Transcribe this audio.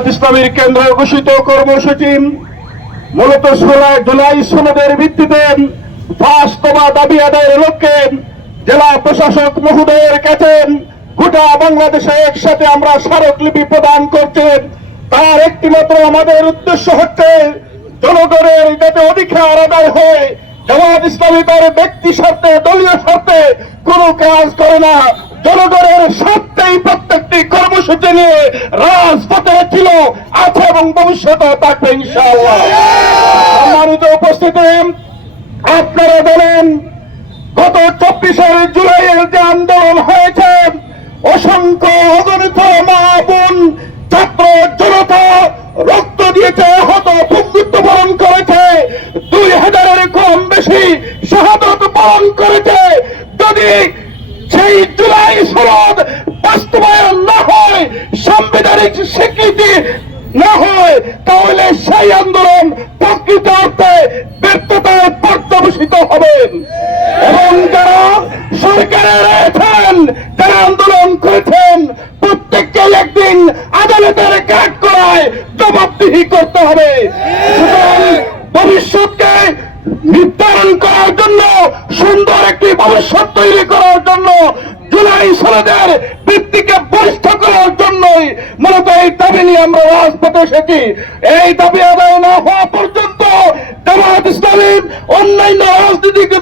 জামাত ইসলামীর কেন্দ্র ঘোষিত কর্মসূচি মূলত 16 জুলাই সনদের ভিত্তিতে বাস্তবায়ন দাবি আদায়ের লক্ষ্যে জেলা প্রশাসক মহোদয়ের কাছে গোটা বাংলাদেশে একসাথে আমরা স্মারকলিপি প্রদান করছি। তার একটিমাত্র আমাদের উদ্দেশ্য হচ্ছে জনগণের যাতে অধিকার আদায় হয়। জামাত ইসলামী তার ব্যক্তি স্বার্থে দলীয় স্বার্থে কোনো কাজ করে না, জনগণের স্বার্থেই প্রত্যেকটি কর্মসূচি নিয়ে রাজপথে ছিল, আছে এবং ভবিষ্যতে থাকবে ইনশাআল্লাহ। সম্মানিত উপস্থিতি, আপনারা বলেন গত 24 জুলাইয়ের যে আন্দোলন হয়েছে, অসংখ্য অগণিত মা বোন ছাত্র জনতা রক্ত দিয়েছে, হত মৃত্যুবরণ করেছে, 2000-এর কম বেশি শাহাদত বরণ করেছে। যদি সেই জুলাই সনদ বাস্তবায়ন না হয়, সাংবিধানিক স্বীকৃতি না হয়, তাহলে সেই আন্দোলন প্রকৃত অর্থে ব্যর্থতায় পর্যবসিত হবেন। এবং যারা সরকারে রয়েছেন, যারা আন্দোলন করেছেন, প্রত্যেককে একদিন আদালতের কাঠ করায় জবাবদিহি করতে হবে। ভবিষ্যৎকে নির্ধারণ করার জন্য, সুন্দর একটি ভবিষ্যৎ তৈরি করার জন্য, জুলাই সনদের ভিত্তিকে বলিষ্ঠ করার জন্যই মূলত এই দাবি নিয়ে আমরা রাজপথে এসেছি। এই দাবি আদায় না হওয়া পর্যন্ত জামাত ইসলামী অন্যান্য রাজনৈতিক